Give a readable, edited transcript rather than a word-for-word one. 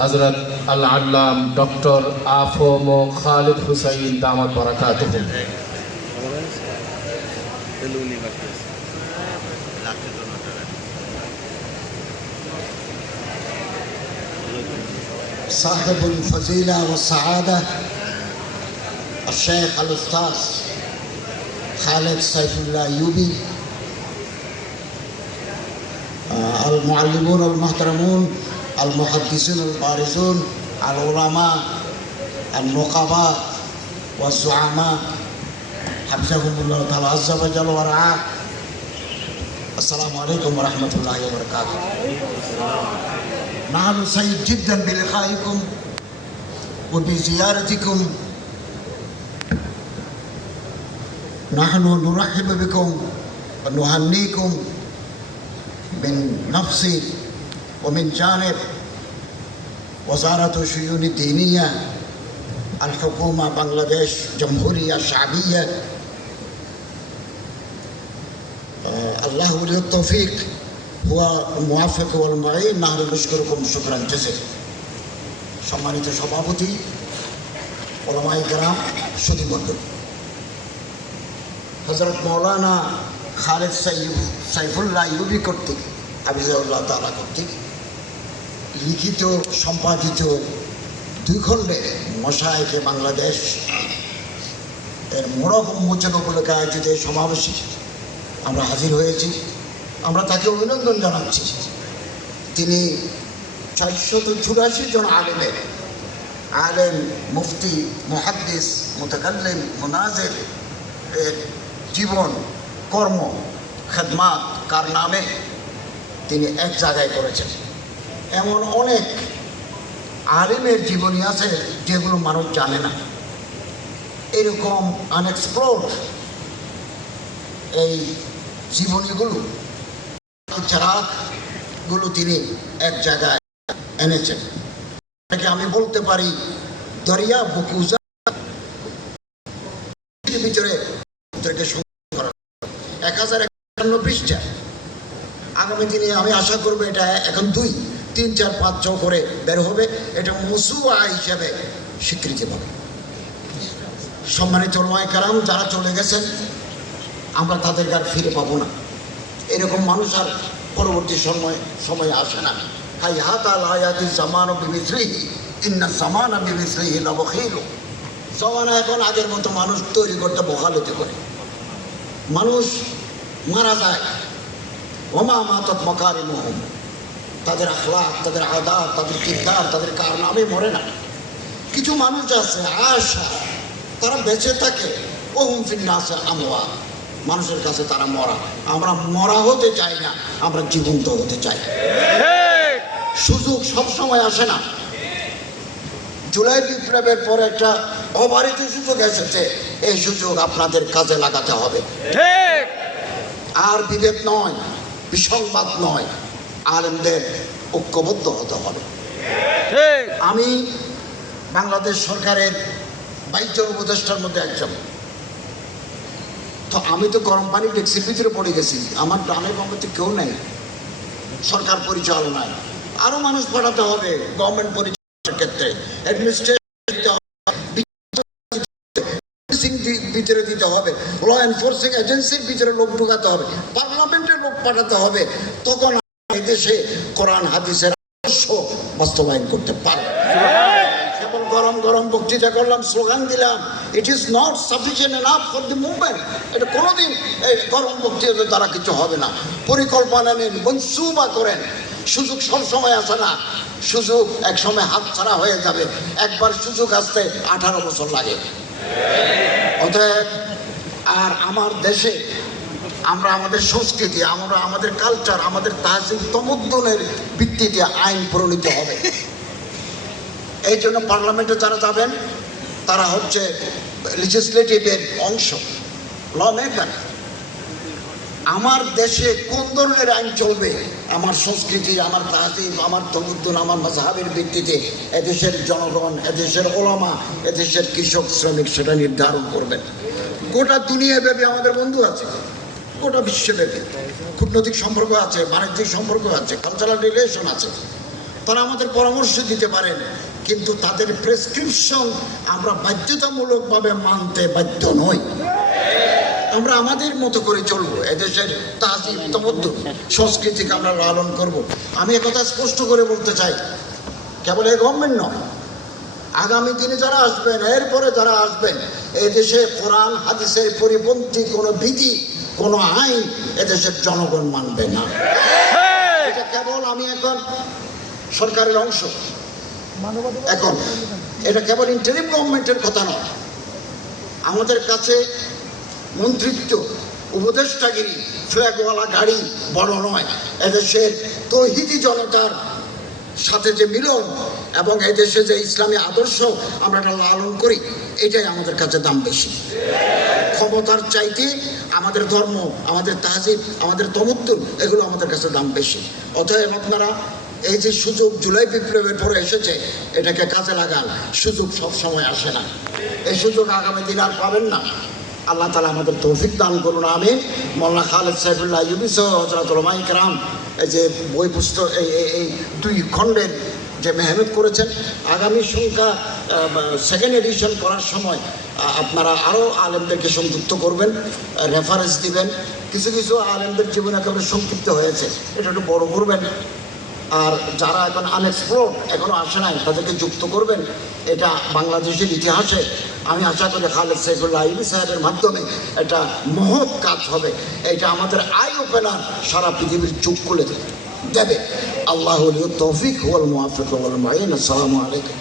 হযরত আল-আল্লাম doctor আফম Khalid Hussain দামাত বারাকাতুহু। صاحب الفضيلة والسعادة الشيخ الأستاذ خالد سيف الله أيوبي، المعلمون المحترمون، المحدثون البارزون، العلماء، النقباء والزعماء، حفظهم الله تعالى عز وجل ورعاه. السلام عليكم ورحمة الله وبركاته. نحن سعيد جدا بلقائكم وبزيارتكم. نحن نرحب بكم ونهنيكم من نفسي ومن جانب وزارة الشؤون الدينية الحكومة بنغلاديش جمهورية شعبية. الله ولي التوفيق هو الموفق والمعين. نحن نشكركم شكرا جزيلا. সম্মানিত সভাপতি, ওলামায়ে কেরাম, সুধীমণ্ডলী, হযরত মাওলানা খালেদ সাইফুল্লাহ আইয়ুবী কর্তৃক হাফিজাহুল্লাহ তাআলা কর্তৃক লিখিত সম্পাদিত 2 খণ্ডে মশায়েখে বাংলাদেশ এর মোড়ক উন্মোচন উপলক্ষে আয়োজিত এই সমাবেশে আমরা হাজির হয়েছি। আমরা তাকে অভিনন্দন জানাচ্ছি। তিনি 484 জন আলেম, মুফতি, মুহাদ্দিস, মুতাকাল্লিম, মুনাজির এর জীবন, কর্ম, খেদমাত, কারনামে তিনি এক জায়গায় করেছেন। এমন অনেক আলেমের জীবনী আছে যেগুলো মানুষ জানে না। এরকম আনএক্সপ্লোরড এই জীবনীগুলো, চারাগুলো তিনি এক জায়গায় এনেছেন। আমি বলতে পারি দরিয়া বুকুজা ভিতরে 1051 পৃষ্ঠা। আগামী দিনে আমি আশা করবো এটা এখন 2, 3, 4, 5, 6 করে বের হবে। এটা মসুয়া হিসেবে স্বীকৃতি পাবে। সম্মানিত ওলামায়ে কেরাম যারা চলে গেছেন, আমরা তাদেরকে আর ফিরে পাবো না। এরকম মানুষ আর পরবর্তী সময়ে আসে না। হাইহাতা লা ইয়াতি জামানু বিমিসলিহি ইন্না জামানা বিমিসলিহি লাবখিল। জামানা এখন আগের মতো মানুষ তৈরি করতে বহালতি করে। মানুষ মারা যায়, ওমা মাতাত মাকারিমুহুম, তাদের আখলাক, তাদের আদাত, তাদের কিরদার, তাদের কারনামে মরে না। কিছু মানুষ আছে আশা, তারা বেঁচে থাকে, ওহুম ফিন নাসি আমওয়াত, মানুষের কাছে তারা মরা। আমরা মরা হতে চাই না, আমরা জীবন্ত হতে চাই। সুযোগ সবসময় আসে না। জুলাই বিপ্লবের পর একটা অবারিত সুযোগ এসেছে। এই সুযোগ আপনাদের কাজে লাগাতে হবে। আর বিভেদ নয়, বিসংবাদ নয়, আলেমদের ঐক্যবদ্ধ হতে হবে। আমি বাংলাদেশ সরকারের 22 জন উপদেষ্টার মধ্যে একজন। তো আমি তো গরম পানি ট্যাক্সির ভিতরে পড়ে গেছি। আমার গ্রামে গঙ্গতে কেউ নেই সরকার পরিচালনায়। আরো মানুষ পাঠাতে হবে গভর্নমেন্ট পরিচালনার ক্ষেত্রে, ভিতরে দিতে হবে, ল এনফোর্সিং এজেন্সির ভিতরে লোক ঢুকাতে হবে, পার্লামেন্টের লোক পাঠাতে হবে। তখন এই দেশে কোরআন হাদিসের আদর্শ বাস্তবায়ন করতে পারবে। কেবল গরম গরম বক্তৃতা করলাম, স্লোগান দিলাম, it is not sufficient enough for the movement. এটা কোনোদিন এই গরম বক্তৃতার দ্বারা কিছু হবে না। পরিকল্পনা নেন, মনসুবা করেন। সুযোগ সবসময় আসে না, সুযোগ এক সময় হাতছাড়া হয়ে যাবে। একবার সুযোগ আসতে 18 বছর লাগে। অতএব আর আমার দেশে আমরা আমাদের সংস্কৃতি, আমরা আমাদের কালচার, আমাদের তাহসিব তমদ্দুনের ভিত্তিতে আইন প্রণীত হবে। এই জন্য পার্লামেন্টে যারা যাবেন তারা হচ্ছে লেজিসলেটিভের অংশ, ল মেকার। আমার দেশে কোন ধরনের আইন চলবে, আমার সংস্কৃতি, আমার তাহসিব, আমার তমদ্দুন, আমার মাযহাবের ভিত্তিতে এদেশের জনগণ, এদেশের ওলামা, এদেশের কৃষক, শ্রমিক সেটা নির্ধারণ করবেন। গোটা দুনিয়াব্যাপী আমাদের বন্ধু আছে, গোটা বিশ্বব্যাপী কূটনৈতিক সম্পর্ক আছে, বাণিজ্যিক সম্পর্ক আছে, কালচারাল রিলেশন আছে। তারা আমাদের পরামর্শ দিতে পারেন, কিন্তু তাদের প্রেসক্রিপশন আমরা বাধ্যতামূলকভাবে মানতে বাধ্য নই। আমরা আমাদের মতো করে চলবো, এদেশের তাজিম তামাদ্দুন সংস্কৃতিকে আমরা লালন করব। আমি একথা স্পষ্ট করে বলতে চাই, কেবল এই গভর্নমেন্ট নয়, আগামী দিনে যারা আসবেন, এরপরে যারা আসবেন, এদেশে কোরআন হাদিসের পরিপন্থী কোনো বিধি, কোনো আইন এদেশের জনগণ মানবে না। এটা কেবল আমি এখন সরকারের অংশ, এখন এটা কেবল ইন্টারিম গভর্নমেন্টের কথা নয়। আমাদের কাছে মন্ত্রিত্ব, উপদেষ্টাগিরি, ফ্ল্যাগওয়ালা গাড়ি বড় নয়। এদেশের তৌহিদি জনতার সাথে যে মিলন এবং এদেশে যে ইসলামী আদর্শ আমরা এটা লালন করি, এটাই আমাদের কাছে দাম বেশি। ক্ষমতার চাইতে আমাদের ধর্ম, আমাদের তাহজিব, আমাদের তমদ্দুন, এগুলো আমাদের কাছে দাম বেশি। অতএব আপনারা এই যে সুযোগ জুলাই বিপ্লবের পরে এসেছে, এটাকে কাজে লাগান। সুযোগ সব সময় আসে না, এই সুযোগ আগামী দিন আর পাবেন না। আল্লাহ তালা আমাদের তৌফিক দান করুন, আমিন। মৌলানা খালেদ সাইফুল্লাহ আইয়ুবী সহ হযরত উলামায়ে কেরাম এই যে বই পুস্তক এই 2 খণ্ডের যে মেহনত করেছেন, আগামী সংখ্যা সেকেন্ড এডিশন করার সময় আপনারা আরও আলেমদেরকে সংযুক্ত করবেন, রেফারেন্স দিবেন। কিছু কিছু আলেমদের জীবন একেবারে সংক্ষিপ্ত হয়েছে, এটা একটু বড় করবেন। আর যারা এখন আনএক্সপ্লোর্ড, এখনও আসে নাই, তাদেরকে যুক্ত করবেন। এটা বাংলাদেশের ইতিহাসে আমি আশা করি খালেদ সাইফুল্লাহ আইয়ুবী সাহেবের মাধ্যমে একটা মহৎ কাজ হবে। এটা আমাদের আই ওপেনার, সারা পৃথিবীর চোখ খুলে দেবে। আল্লাহ তৌফিক ওয়াল মুওয়াফিক ওয়াল মুঈন। আসসালামু আলাইকুম।